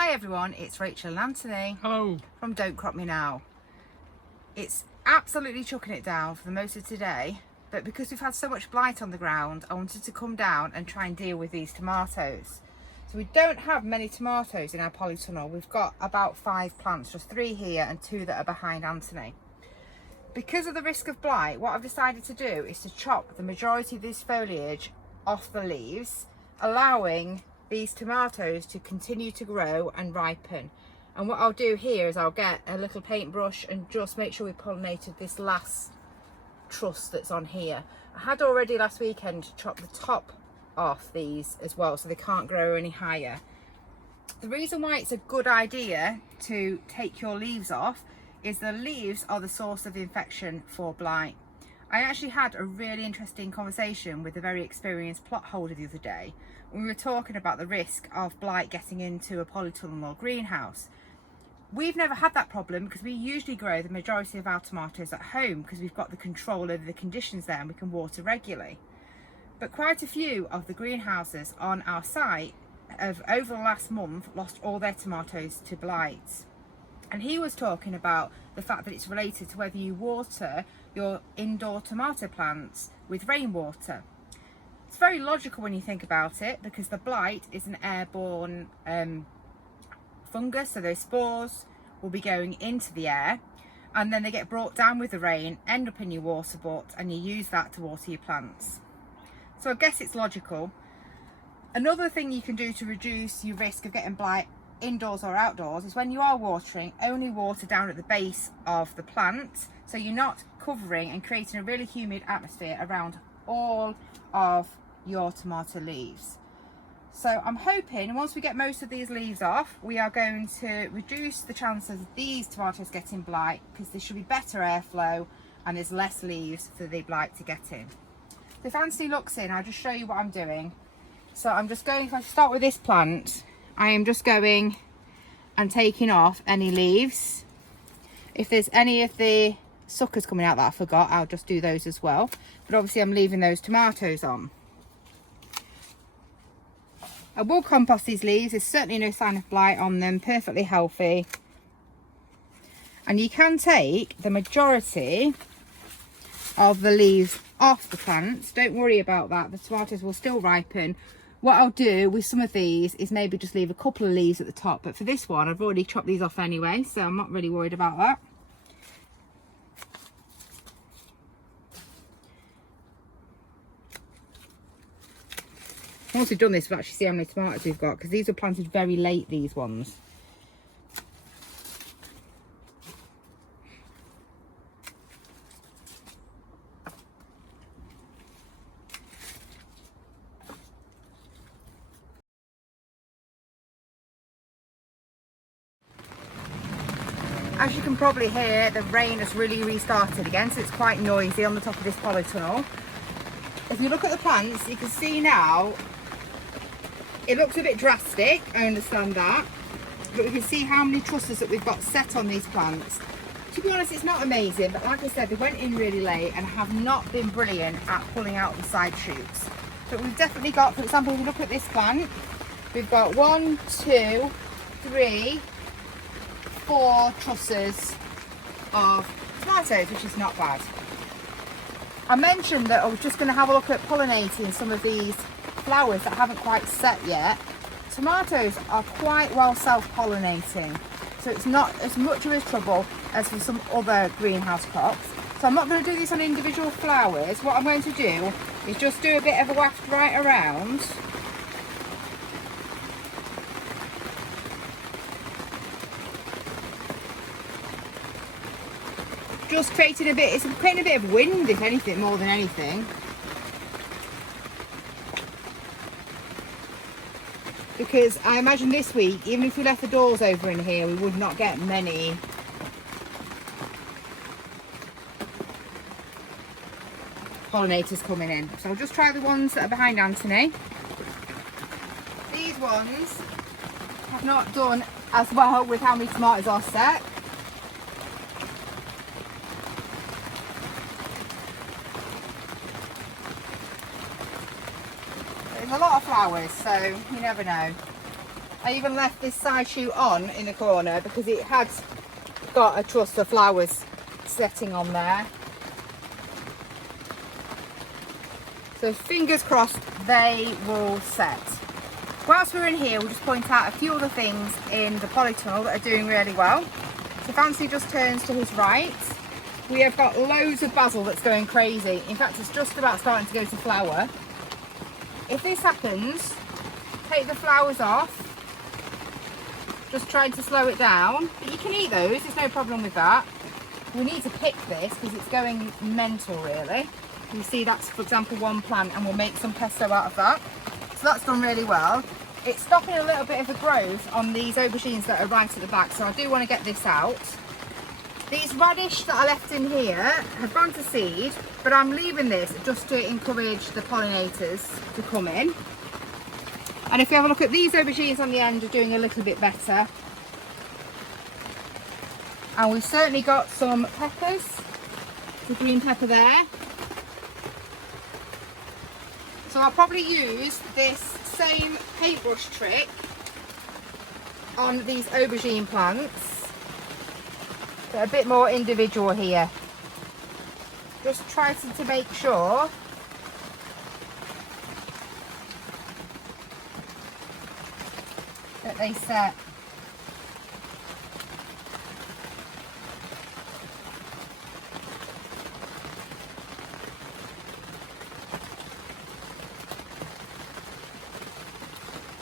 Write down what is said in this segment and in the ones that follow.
Hi everyone, it's Rachel and Anthony. Hello. From Don't Crop Me Now. It's absolutely chucking it down for the most of today, but because we've had so much blight on the ground, I wanted to come down and try and deal with these tomatoes. So we don't have many tomatoes in our polytunnel. We've got about 5 plants, just 3 here and 2 that are behind Anthony. Because of the risk of blight, what I've decided to do is to chop the majority of this foliage off the leaves, allowing these tomatoes to continue to grow and ripen. And what I'll do here is I'll get a little paintbrush and just make sure we pollinated this last truss that's on here. I had already last weekend chopped the top off these as well, so they can't grow any higher. The reason why it's a good idea to take your leaves off is the leaves are the source of infection for blight. I actually had a really interesting conversation with a very experienced plot holder the other day. We were talking about the risk of blight getting into a polytunnel or greenhouse. We've never had that problem because we usually grow the majority of our tomatoes at home because we've got the control over the conditions there and we can water regularly. But quite a few of the greenhouses on our site have over the last month lost all their tomatoes to blight. And he was talking about the fact that it's related to whether you water your indoor tomato plants with rainwater. It's very logical when you think about it, because the blight is an airborne fungus, so those spores will be going into the air and then they get brought down with the rain, end up in your water butt, and you use that to water your plants. So I guess it's logical. Another thing you can do to reduce your risk of getting blight indoors or outdoors is when you are watering, only water down at the base of the plant, so you're not covering and creating a really humid atmosphere around all of your tomato leaves. So I'm hoping once we get most of these leaves off, we are going to reduce the chances of these tomatoes getting blight, because there should be better airflow and there's less leaves for the blight to get in. So if Anthony looks in, I'll just show you what I'm doing. So I'm just going, if I start with this plant, I am just going and taking off any leaves. If there's any of the suckers coming out that I forgot, I'll just do those as well. But obviously I'm leaving those tomatoes on. I will compost these leaves. There's certainly no sign of blight on them, perfectly healthy. And you can take the majority of the leaves off the plants. Don't worry about that, the tomatoes will still ripen. What I'll do with some of these is maybe just leave a couple of leaves at the top, but for this one I've already chopped these off anyway, so I'm not really worried about that. Once we've done this, we'll actually see how many tomatoes we've got, because these were planted very late, these ones. As you can probably hear, the rain has really restarted again, so it's quite noisy on the top of this polytunnel. If you look at the plants, you can see now, it looks a bit drastic, I understand that, but we can see how many trusses that we've got set on these plants. To be honest, it's not amazing, but like I said, they went in really late and have not been brilliant at pulling out the side shoots. But we've definitely got, for example, if you look at this plant, we've got 1, 2, 3, 4 trusses of tomatoes, which is not bad. I mentioned that I was just going to have a look at pollinating some of these flowers that haven't quite set yet. Tomatoes are quite well self-pollinating, so it's not as much of a trouble as for some other greenhouse crops. So I'm not going to do this on individual flowers. What I'm going to do is just do a bit of a waft right around. Just creating a bit, it's creating a bit of wind, if anything, more than anything. Because I imagine this week, even if we left the doors over in here, we would not get many pollinators coming in. So I'll just try the ones that are behind Anthony. These ones have not done as well with how many tomatoes are set. There's a lot of flowers, so you never know. I even left this side shoot on in the corner because it had got a truss of flowers setting on there. So fingers crossed they will set. Whilst we're in here, we'll just point out a few other things in the polytunnel that are doing really well. So Fancy just turns to his right. We have got loads of basil that's going crazy. In fact, it's just about starting to go to flower. If this happens, take the flowers off. Just trying to slow it down. But you can eat those, there's no problem with that. We need to pick this because it's going mental really. You see that's, for example, one plant, and we'll make some pesto out of that. So that's done really well. It's stopping a little bit of the growth on these aubergines that are right at the back, so I do want to get this out. These radish that I left in here have gone to seed, but I'm leaving this just to encourage the pollinators to come in. And if you have a look at these aubergines on the end, are doing a little bit better. And we've certainly got some peppers, the green pepper there. So I'll probably use this same paintbrush trick on these aubergine plants. They're a bit more individual here. Just try to make sure that they set.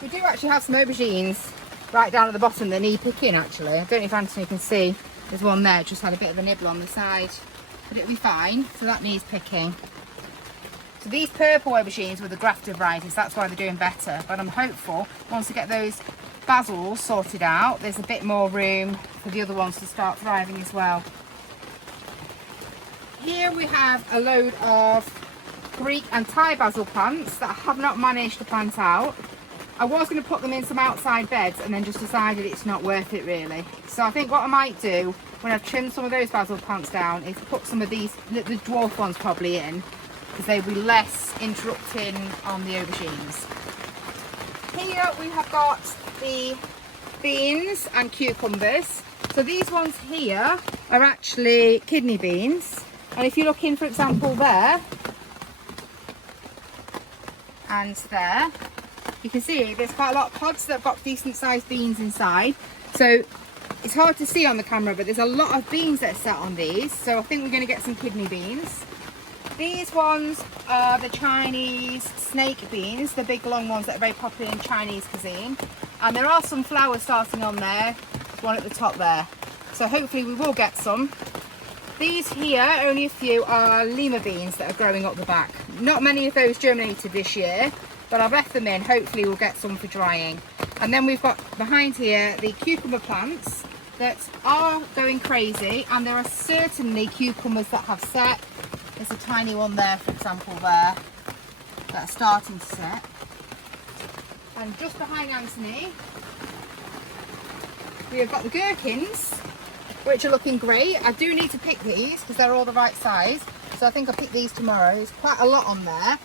We do actually have some aubergines right down at the bottom that need picking actually. I don't know if Anthony can see. There's one there, just had a bit of a nibble on the side, but it'll be fine. So that needs picking. So these purple aubergines were the grafted varieties, that's why they're doing better. But I'm hopeful once we get those basils sorted out, there's a bit more room for the other ones to start thriving as well. Here we have a load of Greek and Thai basil plants that I have not managed to plant out. I was going to put them in some outside beds and then just decided it's not worth it really. So I think what I might do when I've trimmed some of those basil plants down is put some of these, the dwarf ones probably in, because they'll be less interrupting on the aubergines. Here we have got the beans and cucumbers. So these ones here are actually kidney beans. And if you look in, for example, there and there, you can see there's quite a lot of pods that have got decent sized beans inside. So it's hard to see on the camera, but there's a lot of beans that are set on these. So I think we're going to get some kidney beans. These ones are the Chinese snake beans, the big long ones that are very popular in Chinese cuisine. And there are some flowers starting on there, one at the top there. So hopefully we will get some. These here, only a few, are lima beans that are growing up the back. Not many of those germinated this year, but I've left them in. Hopefully we'll get some for drying. And then we've got behind here the cucumber plants that are going crazy, and there are certainly cucumbers that have set. There's a tiny one there, for example, there, that are starting to set. And just behind Anthony, we have got the gherkins, which are looking great. I do need to pick these because they're all the right size. So I think I'll pick these tomorrow. There's quite a lot on there.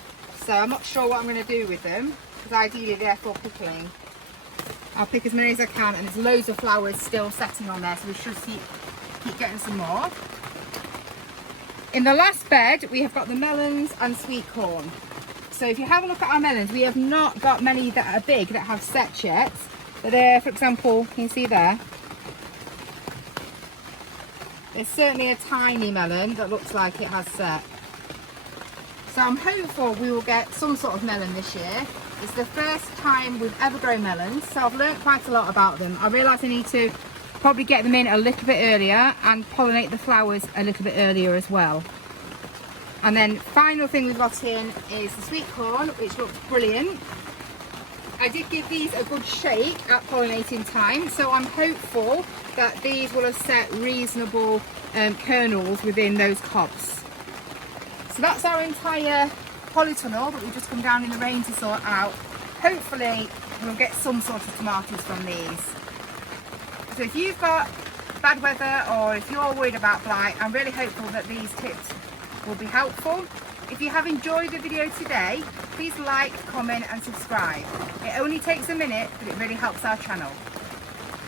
So I'm not sure what I'm going to do with them, because ideally they're for pickling. I'll pick as many as I can, and there's loads of flowers still setting on there, so we should keep getting some more. In the last bed we have got the melons and sweet corn. So if you have a look at our melons, we have not got many that are big that have set yet. But there, for example, can you see there? There's certainly a tiny melon that looks like it has set. So I'm hopeful we will get some sort of melon this year. It's the first time we've ever grown melons, so I've learnt quite a lot about them. I realise I need to probably get them in a little bit earlier and pollinate the flowers a little bit earlier as well. And then final thing we've got in is the sweet corn, which looks brilliant. I did give these a good shake at pollinating time, so I'm hopeful that these will have set reasonable kernels within those cobs. So that's our entire polytunnel that we've just come down in the rain to sort out. Hopefully we'll get some sort of tomatoes from these. So if you've got bad weather or if you're worried about blight, I'm really hopeful that these tips will be helpful. If you have enjoyed the video today, please like, comment and subscribe. It only takes a minute, but it really helps our channel.